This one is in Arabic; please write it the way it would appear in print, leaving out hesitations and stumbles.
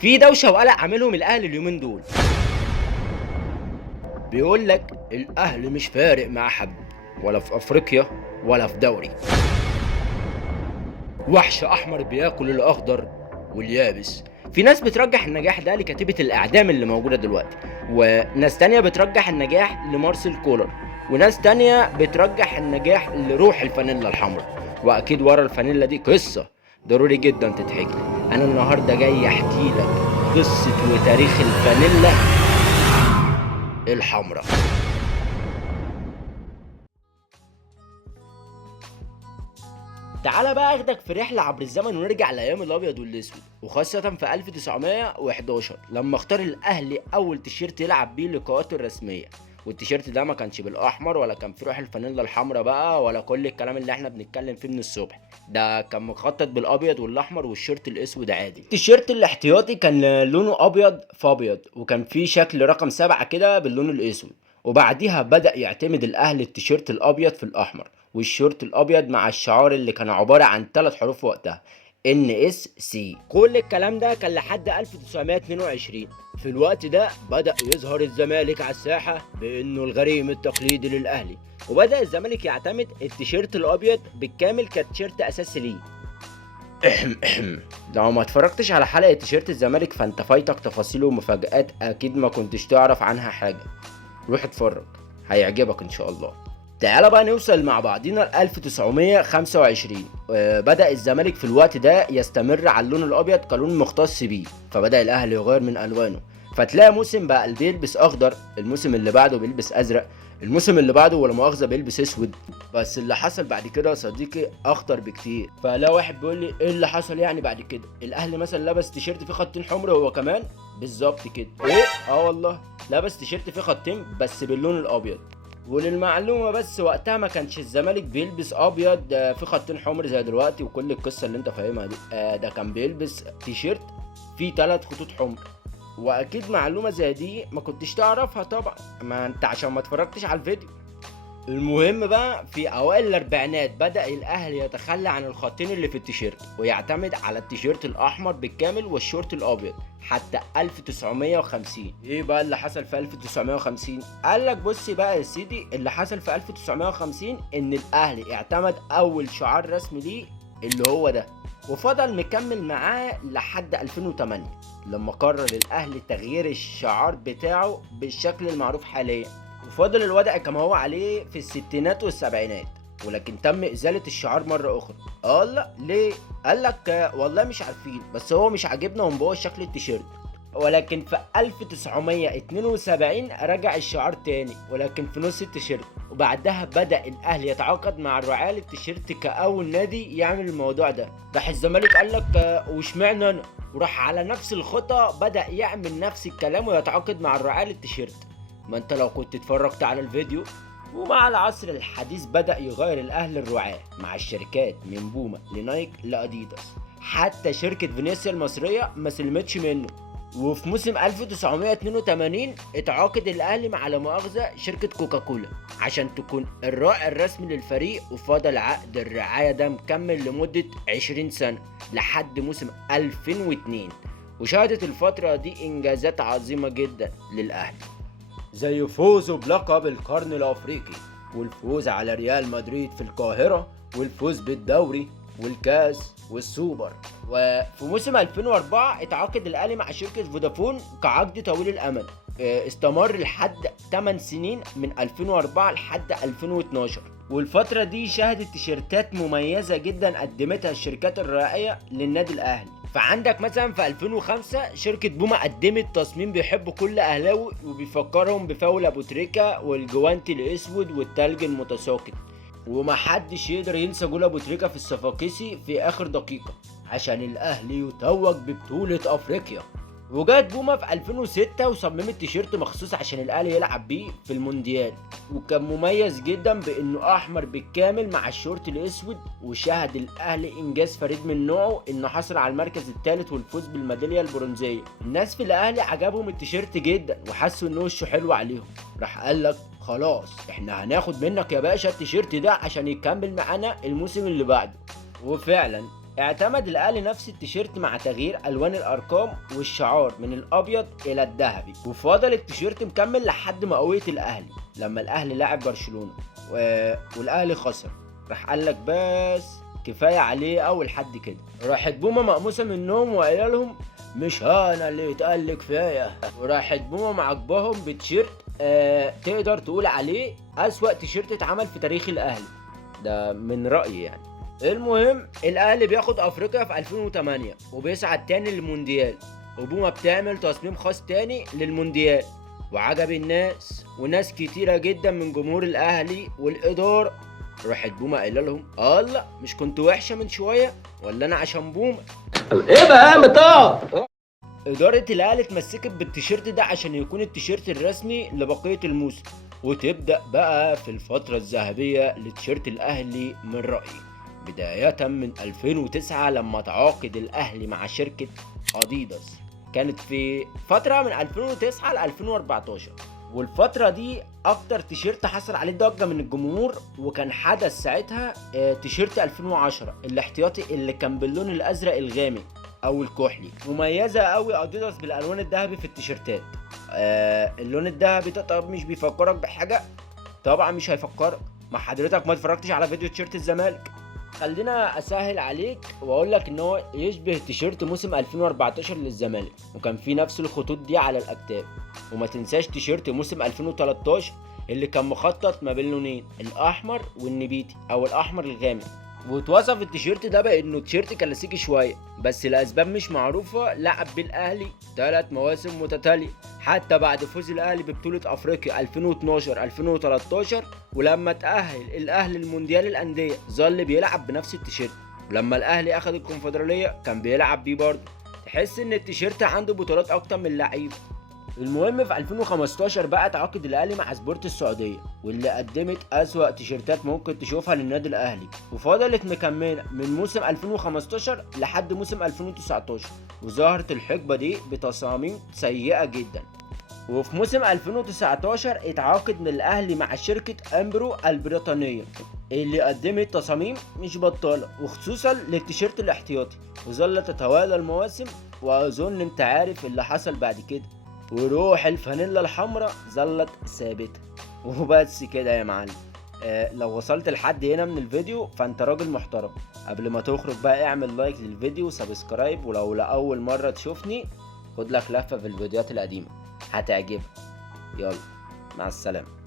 في دوشه وقلق عاملهم الاهلي اليومين دول. بيقول لك الاهلي مش فارق مع حد، ولا في افريقيا ولا في دوري. وحش احمر بياكل الاخضر واليابس. في ناس بترجح النجاح ده لكتيبة الاعدام اللي موجودة دلوقتي، وناس تانية بترجح النجاح لمارسيل كولر، وناس تانية بترجح النجاح لروح الفانيلا الحمراء. واكيد ورا الفانيلا دي قصة ضروري جدا تتحكي. انا النهاردة جاي احكي لك قصة وتاريخ الفانيلا الحمراء. تعالى بقى اخدك في رحلة عبر الزمن ونرجع لايام الابيض والاسود، وخاصة في 1911 لما اختار الاهلي اول تيشيرت يلعب بيه لقاءاته الرسمية. والتيشيرت ده ما كانش بالاحمر، ولا كان فيه روح الفانيلا الحمراء بقى، ولا كل الكلام اللي احنا بنتكلم فيه من الصبح. ده كان مخطط بالابيض والاحمر والشيرت الاسود عادي. التيشيرت الاحتياطي كان لونه ابيض في ابيض، وكان فيه شكل رقم 7 كده باللون الاسود. وبعديها بدأ يعتمد الاهلي التيشيرت الابيض في الاحمر، والشورت الابيض مع الشعار اللي كان عباره عن 3 حروف وقتها NSC. كل الكلام ده كان لحد 1922. في الوقت ده بدأ يظهر الزمالك على الساحة بأنه الغريم التقليدي للأهلي، وبدأ الزمالك يعتمد التيشيرت الأبيض بالكامل كتيشيرت أساسي ليه. لو ما اتفرجتش على حلقة تيشيرت الزمالك فانت فايتك تفاصيل ومفاجآت أكيد ما كنتش تعرف عنها حاجة. روح اتفرج، هيعجبك إن شاء الله. تعالى بقى نوصل مع بعضينا ل 1925. بدأ الزمالك في الوقت ده يستمر على اللون الأبيض كلون مختص بيه، فبدأ الأهلي يغير من ألوانه. فتلاقي موسم بقى اللي بيلبس أخضر، الموسم اللي بعده بيلبس أزرق، الموسم اللي بعده ولا مؤاخذة بيلبس أسود. بس اللي حصل بعد كده يا صديقي أخطر بكتير. فلا واحد بيقول لي إيه اللي حصل يعني بعد كده؟ الأهلي مثلا لبس تيشيرت فيه خطين حمر هو كمان؟ بالظبط كده. إيه؟ والله لبس تيشيرت فيه خطين بس باللون الأبيض. وللمعلومه بس وقتها ما كانش الزمالك بيلبس ابيض في خطين حمر زي دلوقتي وكل القصه اللي انت فاهمها دي. ده كان بيلبس تيشيرت فيه 3 خطوط حمر. واكيد معلومه زي دي ما كنتش تعرفها طبعا، ما انت عشان ما اتفرجتش على الفيديو. المهم بقى في اوائل الاربعينات بدأ الاهلي يتخلى عن الخطين اللي في التيشيرت ويعتمد على التيشيرت الاحمر بالكامل والشورت الابيض حتى 1950. ايه بقى اللي حصل في 1950؟ قال لك بص بقى يا سيدي، اللي حصل في 1950 ان الاهلي اعتمد اول شعار رسمي ليه اللي هو ده، وفضل مكمل معاه لحد 2008 لما قرر الاهلي تغيير الشعار بتاعه بالشكل المعروف حاليا. وفضل الوضع كما هو عليه في الستينات والسبعينات، ولكن تم ازالة الشعار مرة اخرى. لا ليه؟ قال لك والله مش عارفين، بس هو مش عاجبنا ومبوظ شكل التيشيرت. ولكن في 1972 رجع الشعار تاني ولكن في نص التيشيرت، وبعدها بدأ الاهلي يتعاقد مع الرعاة للتيشيرت كأول نادي يعمل الموضوع ده. راح الزمالك قال لك واشمعنى انا؟ وراح على نفس الخطة بدأ يعمل نفس الكلام ويتعاقد مع الرعاة للتيشيرت. ما انت لو كنت اتفرجت على الفيديو. ومع العصر الحديث بدأ يغير الاهلي الرعاة مع الشركات من بوما لنايك لاديداس، حتى شركة فينيسيا المصرية ما سلمتش منه. وفي موسم 1982 اتعاقد الاهلي مع لا مؤاخذة شركة كوكاكولا عشان تكون الراعي الرسمي للفريق، وفضل عقد الرعاية ده مكمل لمدة 20 سنة لحد موسم 2002. وشهدت الفترة دي انجازات عظيمة جدا للاهلي، زي فوزه بلقب القرن الافريقي، والفوز على ريال مدريد في القاهرة، والفوز بالدوري والكاس والسوبر. وفي موسم 2004 اتعاقد الاهلي مع شركة فودافون كعقد طويل الامد استمر لحد 8 سنين من 2004 لحد 2012. والفترة دي شهدت تيشيرتات مميزة جدا قدمتها الشركات الراعية للنادي الاهلي. فعندك مثلا في 2005 شركة بوما قدمت تصميم بيحبه كل اهلاوي وبيفكرهم بفاول ابو تريكة والجوانتي الاسود والتلج المتساقط. ومحدش يقدر ينسى جول ابو تريكة في الصفاقسي في اخر دقيقة عشان الاهلي يتوج ببطولة افريقيا. وجات بوما في 2006 وصممت تيشيرت مخصوص عشان الاهلي يلعب بيه في المونديال، وكان مميز جدا بانه احمر بالكامل مع الشورت الاسود. وشهد الاهلي انجاز فريد من نوعه انه حصل على المركز الثالث والفوز بالميداليه البرونزيه. الناس في الاهلي عجبهم التيشيرت جدا وحسوا ان وشه حلو عليهم. راح قال لك خلاص احنا هناخد منك يا باشا التيشيرت ده عشان يكمل معانا الموسم اللي بعده. وفعلا اعتمد الاهلي نفس التيشيرت مع تغيير الوان الارقام والشعار من الابيض الى الذهبي، وفضل التيشيرت مكمل لحد ما قوية الاهلي لما الاهلي لعب برشلونة والاهلي خسر. راح قال لك بس كفايه عليه اول حد كده. راحت بوما مقموسه منهم وقال لهم مش انا اللي يتقال لي كفايه. وراحت بوما معجبهم بتيشيرت تقدر تقول عليه اسوأ تيشيرت اتعمل في تاريخ الاهلي، ده من رايي يعني. المهم الاهلي بياخد افريقيا في 2008 وبيصعد تاني للمونديال، وبوما بتعمل تصميم خاص تاني للمونديال وعجب الناس، وناس كتيره جدا من جمهور الاهلي والاداره. راحت بوما قايله لهم الله مش كنت وحشه من شويه ولا انا عشان بوما؟ ايه بقى يا مطار؟ اداره الاهلي اتمسكت بالتيشيرت ده عشان يكون التيشيرت الرسمي لبقيه الموسم، وتبدا بقى في الفتره الذهبيه لتيشيرت الاهلي من رايي، بدايه من 2009 لما تعاقد الاهلي مع شركه اديداس. كانت في فتره من 2009 ل 2014، والفترة دي أكتر تيشيرت حصل عليه ضجة من الجمهور وكان حدث ساعتها تيشيرت 2010 الاحتياطي اللي كان باللون الأزرق الغامق أو الكحلي. مميزة قوي أديداس بالألوان الذهبي في التيشيرتات. اللون الذهبي ده طب مش بيفكرك بحاجة؟ طبعا مش هيفكرك، ما حضرتك ما اتفرجتش على فيديو تيشيرت الزمالك؟ خلينا اسهل عليك واقول لك ان هو يشبه تيشيرت موسم 2014 للزمالك، وكان فيه نفس الخطوط دي على الاكتاف. وما تنساش تيشيرت موسم 2013 اللي كان مخطط ما بين لونين، الاحمر والنبيتي او الاحمر الغامق. واتوصف التيشيرت ده بانه تيشيرت كلاسيكي شويه، بس لاسباب مش معروفه لعب بالاهلي 3 مواسم متتاليه حتى بعد فوز الاهلي ببطوله افريقيا 2012 2013. ولما تاهل الاهلي للمونديال الانديه ظل بيلعب بنفس التيشيرت، ولما الاهلي اخذ الكونفدراليه كان بيلعب بيه برضه. تحس ان التيشيرت عنده بطولات اكتر من لعيب. المهم في 2015 بقى تعاقد الاهلي مع سبورت السعوديه، واللي قدمت اسوأ تيشيرتات ممكن تشوفها للنادي الاهلي، وفضلت مكمله من موسم 2015 لحد موسم 2019، وظهرت الحقبه دي بتصاميم سيئه جدا. وفي موسم 2019 اتعاقد من الاهلي مع شركه امبرو البريطانيه اللي قدمت تصاميم مش بطاله وخصوصا للتيشيرت الاحتياطي، وظلت تتوالى المواسم. واظن انت عارف اللي حصل بعد كده، وروح الفانيلا الحمراء ظلت ثابته. وبس كده يا معلم. لو وصلت لحد هنا من الفيديو فانت راجل محترم. قبل ما تخرج بقى اعمل لايك للفيديو وسبسكرايب، ولو لأول مرة تشوفني خد لك لفة في الفيديوهات القديمة هتعجبك. يلا مع السلامة.